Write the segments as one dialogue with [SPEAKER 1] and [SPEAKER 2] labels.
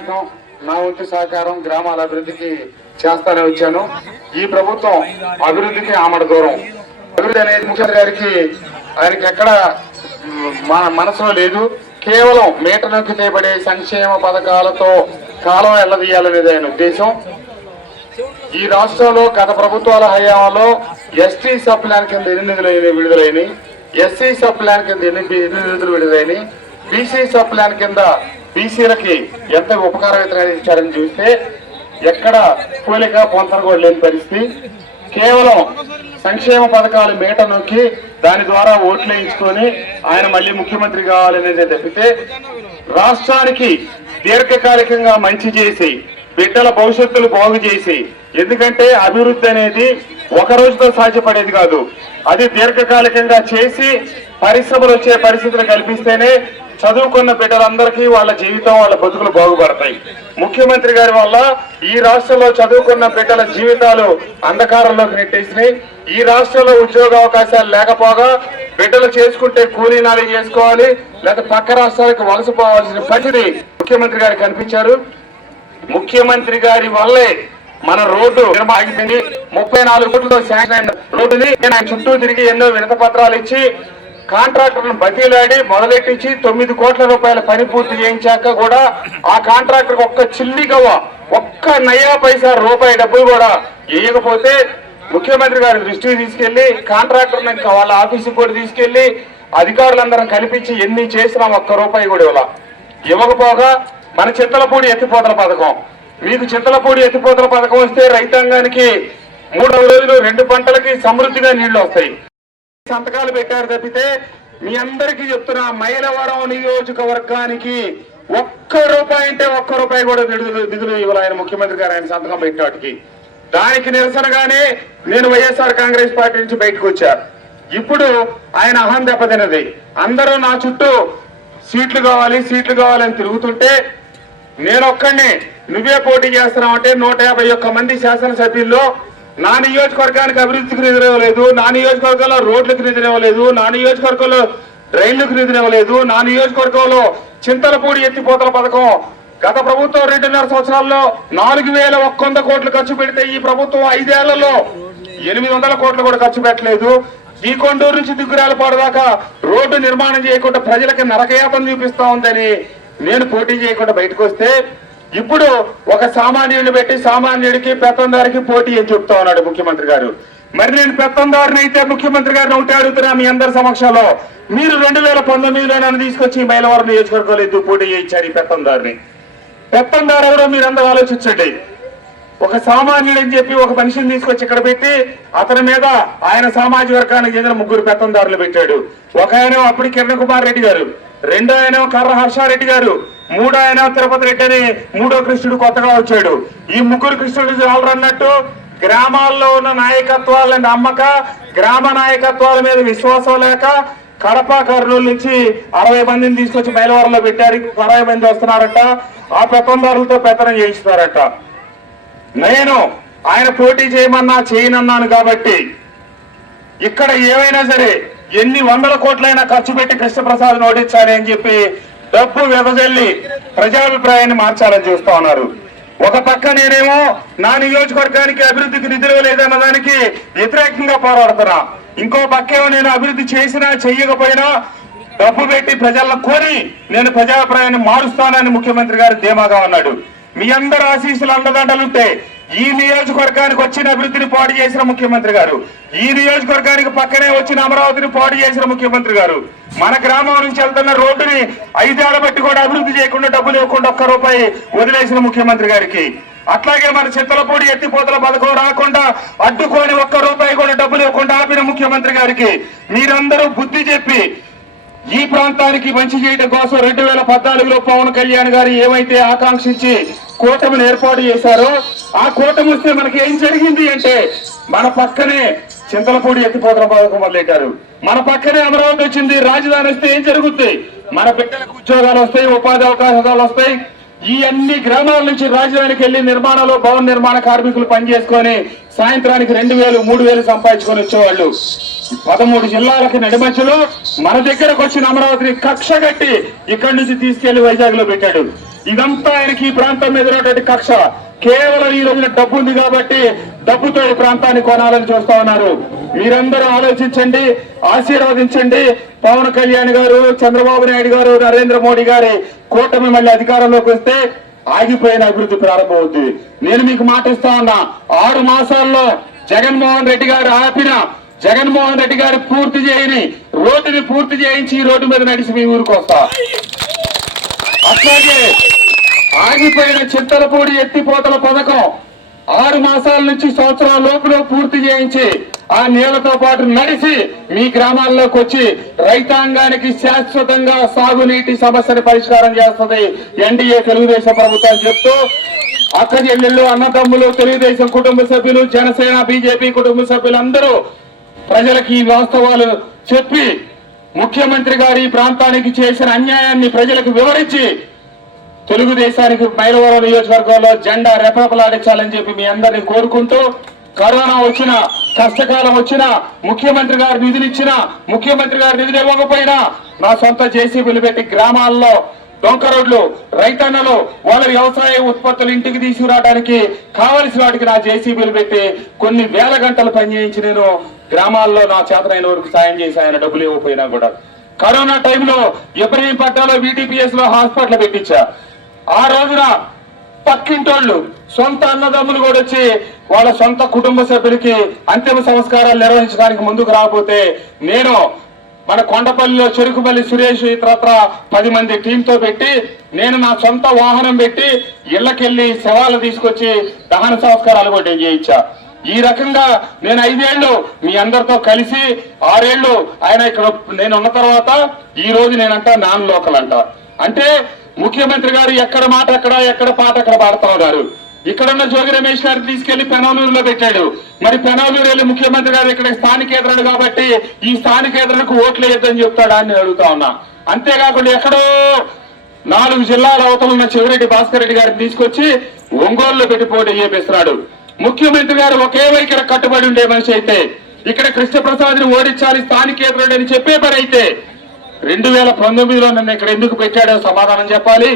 [SPEAKER 1] ప్రయత్నం నా వంతు సహకారం గ్రామాల అభివృద్ధికి చేస్తానే వచ్చాను. ఈ ప్రభుత్వం అభివృద్ధికి ఆమడ దూరం. అభివృద్ధి అనేది ముఖ్యమంత్రి గారికి ఆయనకి ఎక్కడ మన మనసులో లేదు. కేవలం మీట నొక్కి తేబడే సంక్షేమ పథకాలతో కాలం ఎల్లదీయాలనేది ఆయన ఉద్దేశం. ఈ రాష్ట్రంలో గత ప్రభుత్వాల హయాంలో ఎస్టీ సబ్ ప్లాన్ కింద ఎన్ని నిధులు విడుదలైనవి ఎస్సీ సబ్ ప్లాన్ కింద ఎన్ని ఎన్ని నిధులు విడుదలైనవి బీసీ సబ్ ప్లాన్ కింద బీసీలకి ఎంత ఉపకారం ఇచ్చారని చూస్తే ఎక్కడ కూలిక పొంతరగోడు లేని పరిస్థితి. కేవలం సంక్షేమ పథకాలు మేట నొక్కి దాని ద్వారా ఓట్లు వేయించుకొని ఆయన మళ్ళీ ముఖ్యమంత్రి కావాలనేది తప్పితే రాష్ట్రానికి దీర్ఘకాలికంగా మంచి చేసి బిడ్డల భవిష్యత్తులు బాగు చేసి ఎందుకంటే అభివృద్ధి అనేది ఒక రోజుతో సాధ్యపడేది కాదు. అది దీర్ఘకాలికంగా చేసి పరిశ్రమలు వచ్చే పరిస్థితులు కల్పిస్తేనే చదువుకున్న బిడ్డలందరికీ వాళ్ళ జీవితం వాళ్ళ బతుకులు బాగుపడతాయి. ముఖ్యమంత్రి గారి వల్ల ఈ రాష్ట్రంలో చదువుకున్న బిడ్డల జీవితాలు అంధకారంలోకి నెట్టేసినాయి. ఈ రాష్ట్రంలో ఉద్యోగ అవకాశాలు లేకపోగా బిడ్డలు చేసుకుంటే కూలీనాలు చేసుకోవాలి లేదా పక్క రాష్ట్రాలకు వలసపోవాల్సిన పరిస్థితి ముఖ్యమంత్రి గారు కనిపించారు. ముఖ్యమంత్రి గారి వల్లే మన రోడ్డు ఆగిపోయింది. ముప్పై నాలుగు కోట్లతో శాంక్షన్ అయిన రోడ్డుని ఆయన చుట్టూ తిరిగి ఎన్నో వినత పత్రాలు ఇచ్చి కాంట్రాక్టర్ను బతిలాడి మొదలెట్టించి తొమ్మిది కోట్ల రూపాయల పని పూర్తి చేయించాక కూడా ఆ కాంట్రాక్టర్కి ఒక్క చిల్లి గవ్వ ఒక్క నయా పైసా రూపాయి డబ్బులు కూడా వేయకపోతే ముఖ్యమంత్రి గారి దృష్టికి తీసుకెళ్ళి కాంట్రాక్టర్ వాళ్ళ ఆఫీసుకి కూడా తీసుకెళ్ళి అధికారులందరం కల్పించి ఎన్ని చేసినా ఒక్క రూపాయి కూడా ఇవ్వాల. ఇవ్వకపోగా మన చింతలపూడి ఎత్తిపోతల పథకం. మీకు చింతలపూడి ఎత్తిపోతల పథకం వస్తే రైతాంగానికి మూడవ రోజులు రెండు పంటలకి సమృద్ధిగా నీళ్ళు వస్తాయి. సంతకాలు పెట్టారు తప్పితే మీ అందరికీ చెప్తున్నా మైలవరం నియోజకవర్గానికి ఒక్క రూపాయి అంటే ఒక్క రూపాయి కూడా నిధులు నిధులు ఇవ్వాలి ఆయన ముఖ్యమంత్రి గారు. ఆయన సంతకం పెట్టాటికి దానికి నిరసనగానే నేను వైఎస్ఆర్ కాంగ్రెస్ పార్టీ నుంచి బయటకు వచ్చా. ఇప్పుడు ఆయన అహం దెబ్బతినది అందరూ నా చుట్టూ సీట్లు కావాలి సీట్లు కావాలని తిరుగుతుంటే నేను ఒక్కడిని. నువ్వే పోటీ చేస్తున్నావు అంటే నూట యాభై ఒక్క మంది శాసనసభ్యుల్లో నా నియోజకవర్గానికి అభివృద్ధికి నిధులు ఇవ్వలేదు నా నియోజకవర్గంలో రోడ్లకు నిధులు ఇవ్వలేదు నా నియోజకవర్గంలో రైళ్ళకు నిధులు ఇవ్వలేదు నా నియోజకవర్గంలో చింతలపూడి ఎత్తిపోతల పథకం. గత ప్రభుత్వం రెండున్నర సంవత్సరాల్లో నాలుగు వేల ఒక్క వంద కోట్లు ఖర్చు పెడితే ఈ ప్రభుత్వం ఐదేళ్ళలో ఎనిమిది వందల కోట్లు కూడా ఖర్చు పెట్టలేదు. ఈ కొండూరు నుంచి దిగురాలపాడు దాకా రోడ్డు నిర్మాణం చేయకుండా ప్రజలకి నరకయాపన చూపిస్తా ఉందని నేను పోటీ చేయకుండా బయటకు వస్తే ఇప్పుడు ఒక సామాన్యుడిని పెట్టి సామాన్యుడికి పెత్తందారికి పోటీ అని చెప్తా ఉన్నాడు ముఖ్యమంత్రి గారు. మరి నేను పెత్తందారిని అయితే ముఖ్యమంత్రి గారిని ఒకటి అడుగుతున్నా మీ అందరి సమక్షంలో. మీరు రెండు వేల పంతొమ్మిదిలో నన్ను తీసుకొచ్చి మైలవరం నియోజకవర్గంలో ఎందుకు పోటీ చేయించారు ఈ పెత్తందారిని. పెత్తందారు ఎవరో మీరు అందరూ ఆలోచించండి. ఒక సామాన్యుడు అని చెప్పి ఒక మనిషిని తీసుకొచ్చి ఇక్కడ పెట్టి అతని మీద ఆయన సామాజిక వర్గానికి చెందిన ముగ్గురు పెత్తందారులు పెట్టాడు. ఒక ఆయన అప్పుడు కిరణ్ కుమార్ రెడ్డి గారు రెండో ఆయన కర్ర హర్షారెడ్డి గారు మూడో ఆయన తిరుపతి రెడ్డి అని మూడో కృష్ణుడు కొత్తగా వచ్చాడు. ఈ ముగ్గురు కృష్ణుడు అన్నట్టు గ్రామాల్లో ఉన్న నాయకత్వాలను నమ్మక గ్రామ నాయకత్వాల మీద విశ్వాసం లేక కడప కర్నూలు నుంచి అరవై మందిని తీసుకొచ్చి మైలవరంలో పెట్టారు. అరవై మంది వస్తున్నారట. ఆ పెత్తందారులతో పెత్తనం చేయిస్తున్నారట. నేను ఆయన పోటీ చేయమన్నా చేయనన్నాను కాబట్టి ఇక్కడ ఏవైనా సరే ఎన్ని వందల కోట్లైనా ఖర్చు పెట్టి కృష్ణప్రసాద్ ఓడించాలి అని చెప్పి డబ్బు వెదజల్లి ప్రజాభిప్రాయాన్ని మార్చాలని చూస్తా ఉన్నారు. ఒక పక్క నేనేమో నా నియోజకవర్గానికి అభివృద్ధికి నిధులు లేదన్న దానికి వ్యతిరేకంగా పోరాడుతున్నా. ఇంకో పక్కేమో నేను అభివృద్ధి చేసినా చెయ్యకపోయినా డబ్బు పెట్టి ప్రజలను కోరి నేను ప్రజాభిప్రాయాన్ని మారుస్తానని ముఖ్యమంత్రి గారు ధీమాగా ఉన్నాడు. మీ అందరు ఆశీస్సులు అండదండలుంటే ఈ నియోజకవర్గానికి వచ్చిన అభివృద్ధిని పాడు చేసిన ముఖ్యమంత్రి గారు. ఈ నియోజకవర్గానికి పక్కనే వచ్చిన అమరావతిని పాడు చేసిన ముఖ్యమంత్రి గారు. మన గ్రామం నుంచి వెళ్తున్న రోడ్డుని ఐదేళ్ళ బట్టి కూడా అభివృద్ధి చేయకుండా డబ్బులు ఇవ్వకుండా ఒక్క రూపాయి వదిలేసిన ముఖ్యమంత్రి గారికి. అట్లాగే మన చింతలపూడి ఎత్తిపోతల పథకం రాకుండా అడ్డుకొని ఒక్క రూపాయి కూడా డబ్బులు ఇవ్వకుండా ఆపిన ముఖ్యమంత్రి గారికి మీరందరూ బుద్ధి చెప్పి ఈ ప్రాంతానికి మంచి చేయడం కోసం రెండు వేల పద్నాలుగులో పవన్ కళ్యాణ్ గారు ఏమైతే ఆకాంక్షించి కూటమిని ఏర్పాటు చేశారో ఆ కూటమి వస్తే మనకి ఏం జరిగింది అంటే మన పక్కనే చింతలపూడి ఎత్తిపోతల పథకం మొదలెట్టారు మన పక్కనే అమరావతి వచ్చింది రాజధాని వస్తే ఏం జరుగుద్ది? మన బిడ్డలకు ఉద్యోగాలు వస్తాయి ఉపాధి అవకాశాలు వస్తాయి. ఈ అన్ని గ్రామాల నుంచి రాజధానికి వెళ్ళి నిర్మాణాలు భవన నిర్మాణ కార్మికులు పనిచేసుకొని సాయంత్రానికి రెండు వేలు మూడు వేలు సంపాదించుకొని వచ్చేవాళ్ళు. పదమూడు జిల్లాలకి నడిమధ్యలో మన దగ్గరకు వచ్చిన అమరావతిని కక్ష కట్టి ఇక్కడి నుంచి తీసుకెళ్ళి వైజాగ్లో పెట్టాడు. ఇదంతా ఆయనకి ఈ ప్రాంతం మీద ఉన్నటువంటి కక్ష. కేవలం ఈ రోజున డబ్బు ఉంది కాబట్టి డబ్బుతో ఈ ప్రాంతాన్ని కొనాలని చూస్తా ఉన్నారు. మీరందరూ ఆలోచించండి ఆశీర్వదించండి. పవన్ కళ్యాణ్ గారు చంద్రబాబు నాయుడు గారు నరేంద్ర మోడీ గారి కూటమి మళ్ళీ అధికారంలోకి వస్తే ఆగిపోయిన అభివృద్ధి ప్రారంభమవుతుంది నేను మీకు మాట ఇస్తా ఉన్నా ఆరు మాసాల్లో జగన్మోహన్ రెడ్డి గారు ఆపిన జగన్మోహన్ రెడ్డి గారు పూర్తి చేయని రోడ్డుని పూర్తి చేయించి ఈ రోడ్డు మీద నడిచి మీ ఊరికి వస్తా. అట్లాగే ఆగిపోయిన చింతలపూడి ఎత్తిపోతల పథకం ఆరు మాసాల నుంచి సంవత్సరాల లోపులో పూర్తి చేయించి ఆ నీళ్ళతో పాటు నడిచి మీ గ్రామాల్లోకి వచ్చి రైతాంగానికి శాశ్వతంగా సాగునీటి సమస్యను పరిష్కారం చేస్తుంది ఎన్డీఏ తెలుగుదేశం ప్రభుత్వం చెప్తూ అక్క చెల్లెళ్ళు అన్నదమ్ములు తెలుగుదేశం కుటుంబ సభ్యులు జనసేన బీజేపీ కుటుంబ సభ్యులందరూ ప్రజలకు ఈ వాస్తవాలు చెప్పి ముఖ్యమంత్రి గారు ఈ ప్రాంతానికి చేసిన అన్యాయాన్ని ప్రజలకు వివరించి తెలుగుదేశానికి మైలవరం నియోజకవర్గంలో జెండా రెపరెపలాడించాలని చెప్పి మీ అందరిని కోరుకుంటూ కరోనా వచ్చిన కష్టకాలం వచ్చినా ముఖ్యమంత్రి గారు నిధులు ఇచ్చినా ముఖ్యమంత్రి గారు నిధులు ఇవ్వకపోయినా నా సొంత జేసీబీలు పెట్టి గ్రామాల్లో డొంక రోడ్లు రైతన్నలు వాళ్ళ వ్యవసాయ ఉత్పత్తులు ఇంటికి తీసుకురావడానికి కావలసిన వాటికి నా జేసీబీలు పెట్టి కొన్ని వేల గంటలు పనిచేయించి నేను గ్రామాల్లో నా చేతనైన వరకు సాయం చేసి ఆయన డబ్బులు ఇవ్వకపోయినా కూడా. కరోనా టైంలో ఎబ్రహీం పట్టాలో బీటీపీఎస్లో హాస్పిటల్ పెట్టించా. ఆ రోజున పక్కింటోళ్ళు సొంత అన్నదమ్ములు కూడా వచ్చి వాళ్ళ సొంత కుటుంబ సభ్యులకి అంతిమ సంస్కారాలు నిర్వహించడానికి ముందుకు రాకపోతే నేను మన కొండపల్లిలో చెరుకుపల్లి సురేష్ ఇతరత్ర పది మంది టీంతో పెట్టి నేను నా సొంత వాహనం పెట్టి ఇళ్ళకెళ్ళి శవాలు తీసుకొచ్చి దహన సంస్కారాలు కూడా చేయించా. ఈ రకంగా నేను ఐదేళ్ళు మీ అందరితో కలిసి ఆరేళ్ళు ఆయన ఇక్కడ నేను ఉన్న తర్వాత ఈ రోజు నేనంట నాన్ లోకల్ అంట. అంటే ముఖ్యమంత్రి గారు ఎక్కడ మాట అక్కడ ఎక్కడ పాట అక్కడ పాడతా ఉన్నారు ఇక్కడ ఉన్న జోగి రమేష్ గారిని తీసుకెళ్ళి పెనవలూరులో పెట్టాడు. మరి పెనవలూరు వెళ్ళి ముఖ్యమంత్రి గారు ఇక్కడ స్థానికేతరుడు కాబట్టి ఈ స్థానికేతరులకు ఓట్లు వేయద్దని చెప్తాడా అని అడుగుతా ఉన్నా. అంతేకాకుండా ఎక్కడో నాలుగు జిల్లాల అవతల ఉన్న చెవిరెడ్డి భాస్కర్ రెడ్డి గారిని తీసుకొచ్చి ఒంగోలులో పెట్టి పోటీ చేపిస్తున్నాడు. ముఖ్యమంత్రి గారు ఒకే వైఖరి కట్టుబడి ఉండే మనిషి అయితే ఇక్కడ కృష్ణప్రసాద్ని ఓడించాలి స్థానికేతరుడు అని చెప్పే పని అయితే రెండు వేల పంతొమ్మిదిలో నన్ను ఇక్కడ ఎందుకు పెట్టాడో సమాధానం చెప్పాలి.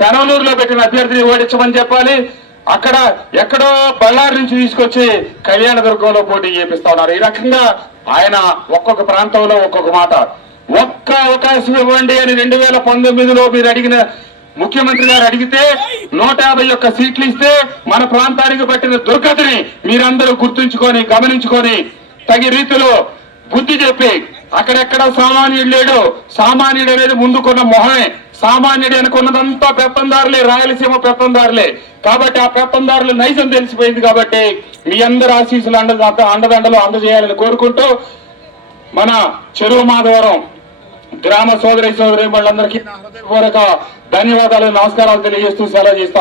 [SPEAKER 1] పెనవలూరులో పెట్టిన అభ్యర్థిని ఓడించమని చెప్పాలి. అక్కడ ఎక్కడో బళ్ళారి నుంచి తీసుకొచ్చి కళ్యాణదుర్గంలో పోటీ చేపిస్తా ఉన్నారు. ఈ రకంగా ఆయన ఒక్కొక్క ప్రాంతంలో ఒక్కొక్క మాట. ఒక్క అవకాశం ఇవ్వండి అని రెండు వేల పంతొమ్మిదిలో మీరు అడిగిన ముఖ్యమంత్రి గారు అడిగితే నూట యాభై ఒక్క సీట్లు ఇస్తే మన ప్రాంతానికి పట్టిన దుర్గతిని మీరందరూ గుర్తుంచుకొని గమనించుకొని తగి రీతిలో బుద్ధి చెప్పి అక్కడెక్కడ సామాన్యుడు లేడు. సామాన్యుడు అనేది ముందుకున్న మొహమే. సామాన్యుడు అనుకున్నదంతా పెత్తందారులే రాయలసీమ పెత్తందారులే కాబట్టి ఆ పెప్పందారులు నైజం తెలిసిపోయింది కాబట్టి మీ అందరు ఆశీస్సులు అండ అండదండలు అందజేయాలని కోరుకుంటూ మన చెరువు మాధవరం గ్రామ సోదరి సోదరి వాళ్ళందరికీ హృదయపూర్వక ధన్యవాదాలు నమస్కారాలు తెలియజేస్తూ సెలవు చేస్తాం